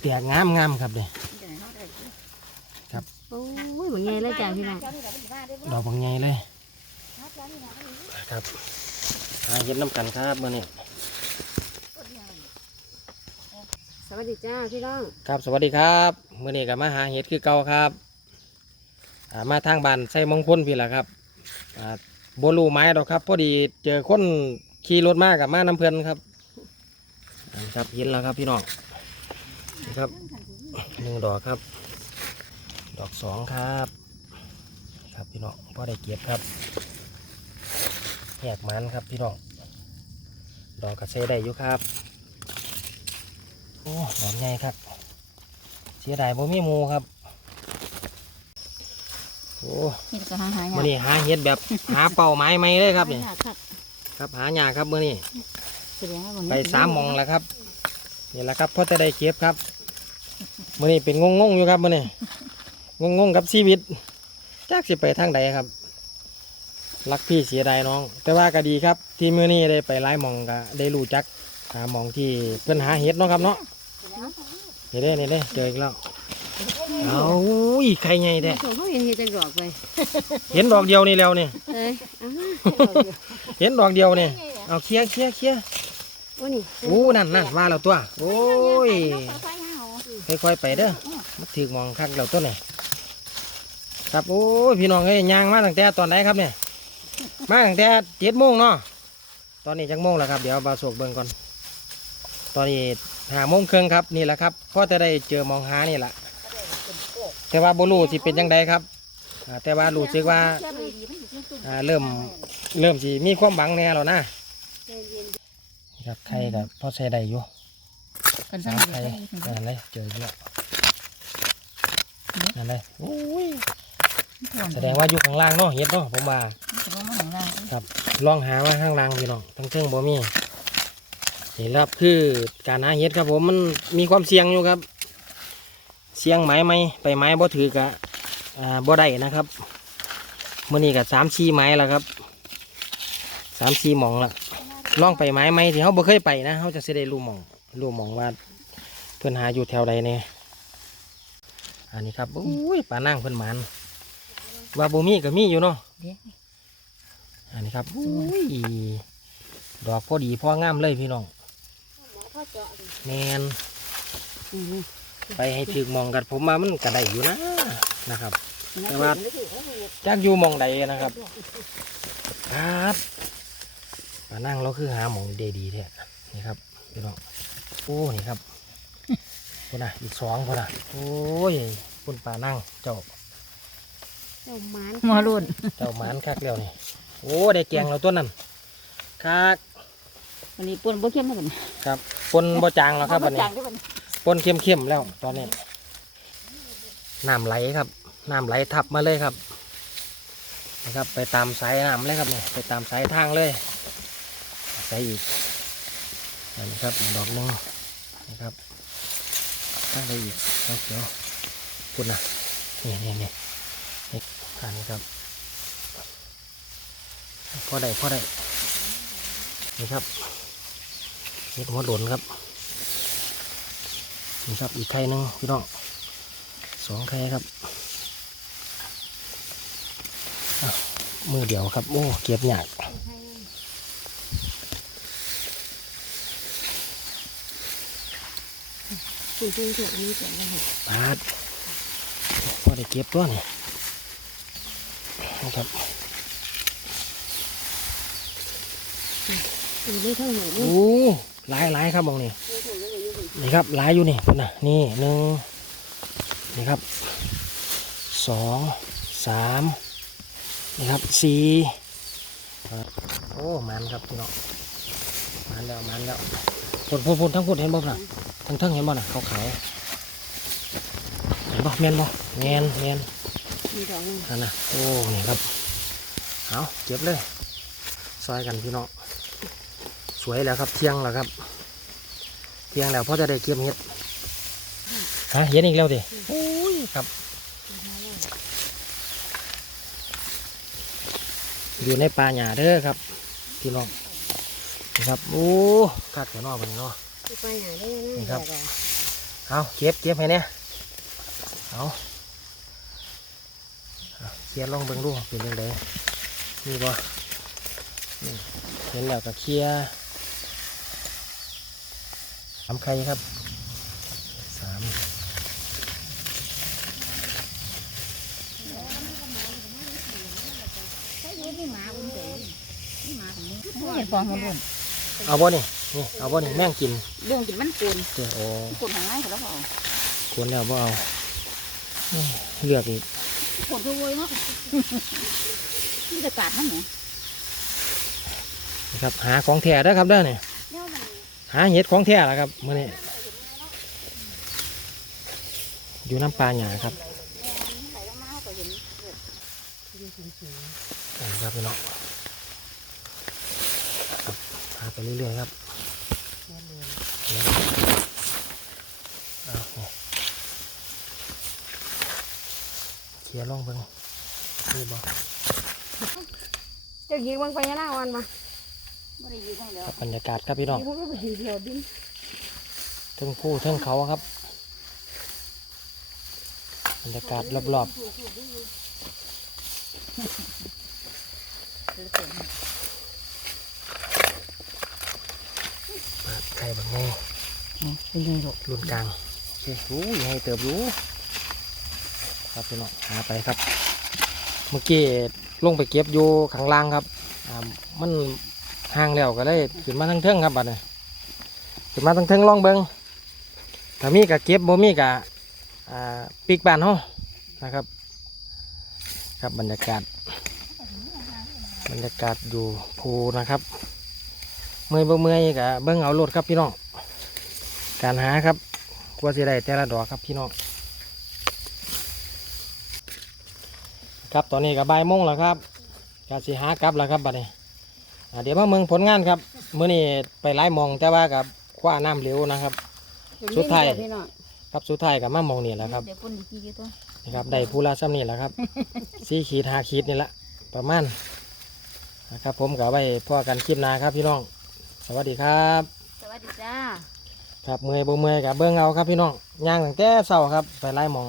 เตียงามงามครับเลยโอ้ยเหมือนไงเลยจ้าพี่น้องดอกบางใหญ่เลยครับหาเห็ดน้ำกันครับมื่อนี้สวัสดีจ้าพี่น้องครับสวัสดีครับมื่อนี้ก็มาหาเห็ดคือเก่าครับอ่ามาทางบ้านใส่มงคลพี่ละครับอ่าบลูไม้ดอกครับ พอดีเจอคนขี่รถมากับมาน้ำเพลินครับอันครับเห็นแล้วครับพี่น้อง นี่ครับหนึ่งดอกครับ ดอกสองครับ ครับพี่น้องพอได้เก็บครับแยกมันครับพี่น้องดอกกระเซได้อยู่ครับโอ้ดอกใหญ่ครับเสียดายบ่มีหมูครับโอ้นี่ก็หาหามื่อนี้หาเห็ดแบบ หาเป่าไม้ไหมเลยครับนี่ครับ ครับหาหยาครับมื่อนี้แสดงว่าวันนี้ไปสามหมองแล้วครับ นี่แหละครับเพราะจะได้เก็บครับมื่อนี้เป็นงงงๆอยู่ครับมื่อนี้งงงๆกับชีวิตจักสิไปทางใดครับ รักพี่เสียดายน้อง แต่ว่าก็ดีครับ ที่มื่อนี้ได้ไปไล่หมองก็ได้รู้จักหาหมองที่เพื่อนหาเห็ดเนาะครับเนาะนี่เด้นี่เด้เจออีกแล้วเอาอุ้ยใครไงเด้เขาเขาเห็นเห็ดจังดอกไปเห็นดอกเดียวนี่แล้วนี่เอ้ยอ้าวเห็นดอกเดียวนี่เอาเคลียร์เคลียร์เคลียร์ โอ้นี่โอ้นั่นนั่นว่าแล้วตัว โอ้ยค่อยๆไปเด้อมาถือมองคักเราต้นนี่ครับโอ้ยพี่น้องเอ้ยย่างมาตั้งแต่ตอนไหนครับเนี่ยมาตั้งแต่เจ็ดโมงเนาะตอนนี้จังโมงแล้วครับเดี๋ยวบาสวกเบิ่งก่อน ตอนนี้หาโมงครึ่งครับนี่แหละครับพ่อจะได้เจอมองหานี่แหละแต่ว่าบรูสิเป็นยังไงครับอ่าแต่ว่ารู้สึกว่าอ่าเริ่มเริ่มสิมีความหวังแน่แล้วนะ ครับใครกับพ่อใช้ได้อยู่กันสาสั่งมไข่นั่นเลยเจอเยอะนั่นเลยโอ้ยแสดงว่าอยู่ข้างล่างเนาะเห็ดเนาะผมว่าครับลองหาว่าข้างล่างพี่น้องทั้งเทิงบ่มีนี่ครับคือการหาเห็ดครับผมมันมีความเสี่ยงอยู่ครับ เสี่ยงไม้ไหมไปไม้บ่ถือกะอ่าบ่ได้นะครับมื่อนี้กับสามชีไม้แล้วครับสามชีหมองละ ล่องไปไม้ไหมที่เขาบ่เคยไปนะเขาจะเสได้รู้หมองรู้หมองว่าเพื่อนหาอยู่แถวใดเนี่ยอันนี้ครับอุ้ยปลานั่งเพื่อนหมันว่าบูมีก็มีอยู่เนาะอันนี้ครับอุ้ยดอกพอดีพองามเลยพี่น้องแมนไปให้ถึกมองกันผมมามันกระไดอยู่นะนะครับแต่ว่าจากอยู่มองใดนะครับครับ มานั่งเราคือหาหมองเดดีๆแท้นี่ครับพี่น้องโอ้นี่ครับพุ่นน่ะอีกสองพุ่นน่ะโอ้ยพุ่นป่านั่งเจ้าเจ้ามันหัวรุ่นเจ้าหมานคักแล้วนี่โอ้ได้แกงเราตัวนั้นคักวันนี้ปนบ่เข้มมากันครับปนบ่จางแล้วครับวันนี้ปนเข้มๆแล้วตอนนี้น้ำไหลครับน้ำไหลทับมาเลยครับนะครับ ไปตามสายน้ำเลยครับเนี่ยไปตามสายทางเลย ใส่อีกอันนี้ครับดอกนึงนะครับตั้งไปอีกตั้งเขียวคุณนะนี่นี่นี่นี่อันนี้ครับพอได้พอได้นี่ครับนี่หัวหล่นครับนี่ครับอีกไข่หนึงพี่น้องสองไข่ครับมือเดียวครับโอ้เก็บยาก คุยคุยเถอะนี่แกงกันปาดพอได้เก็บตัวนี่นะครับอยู่ในทั้งหมดโอ้หลายหลายครับมองนี่นี่ครับหลายอยู่นี่พุ่นน่ะนี่หนึ่งนี่ครับสองสามนี่ครับสี่ครับโอ้มันครับพี่น้องมันแล้วมันแล้ว พุ่นพุ่นพุ่นทั้งพุ่นเห็นบ่น่ะทั้งทั้งเห็นบ่น่ะขาวขาวๆเห็นบ่แมนบ่แมนแมนมีดอกนึงนั่นนะโอ้นี่ครับเอาเก็บเลยซอยกันพี่น้องสวยแล้วครับเที่ยงแล้วครับ เที่ยงแล้วพอจะได้เก็บเห็ดฮะเห็นอีกแล้วดิโอ้ยครับอยู่ในป่าหญ้าเด้อครับ พี่น้อง นี่ครับโอ้คักแต่นอกมันเนาะไปไหนได้นี่ครับหเอาเก็บเก็บให้เนี่ยเอาเอาเคลียร์ลองเบิ่งดูเป็นยังไงนี่บ่นี่เห็นแล้วก็เคลียร์สามไข่ครับสามเห็นฟองมันร่น เอาบ่นี่นี่เอาบ่นี่แม่งกินเรื่องกินมันปูนเจ้าโอ้ปูนของง่ายเขาแล้วพอควรแล้วบ่เอานี่เลือกอีกปูนตัวโวยเนาะนี่จะกาดมันไหนนะครับหาของแท้เด้อครับเด้อเนี่ยเนี่ยมันหาเห็ดของแท้ละครับมื้อนี้อยู่น้ำปลาหยาครับไหลลงมาก็เห็นอ่าครับพี่น้องครับหา ไปเรื่อยๆครับเอานี่เคลียร์ล่องเบิ่งนี่บ่เจ้าหญิงบางไปยานาวันมาไม่ได้ยืนให้แล้วครับบรรยากาศครับพี่น้องหญิงพวกก็ไปเที่ยวบินเทั้งผู้เทั้งเขาครับ บรรยากาศรอบๆเปิดไข่ แบบไงเป็นยังไงลูกรุ่นกลางโอเครู้ยังไงเติบรู้ครับพี่น้องหาไปครับ เมื่อกี้ลงไปเก็บอยู่ข้างล่างครับอ่ามันห่างแล้วก็เลยขึ้นมาทั้งเทิงครับบัดนี้ขึ้นมาทั้งเทิงลองเบิงถ้ามีกะเก็บบ่มีกะอ่าปีกบ้านเฮานะครับ ครับบรรยากาศ บรรยากาศอยู่ภูนะครับ เมื่อยบ่เมื่อยกะเบิ้งเอาโลดครับพี่น้อง การหาครับกลัวสิได้แต่ละดอกครับพี่น้อง ครับตอนนี้ก็บ่ายโมงแล้วครับกาสิหากลับแล้วครับบัดนี้อ่าเดี๋ยวมาเมืองผลงานครับมื้อนี้ไปหลายหมองแต่ว่ากับคว้าน้ำเหลวนะครับ สุดท้ายพี่น้องครับสุดท้ายกับมาหมองนี่แหละครับเดี๋ยวคนดีกี่กี่ตัวนะครับได้ผู้ละซ้ำนี่แหละครับสี่ขีดห้าขีดนี่แหละประมาณนะครับผมกับไว้พ่อกันคลิปหนาครับพี่น้อง สวัสดีครับ สวัสดีจ้า ครับเมื่อยบ่เมื่อยกับเบิ้งเอาครับพี่น้องย่างตั้งแต่เช้าครับ ไปไล่หมอง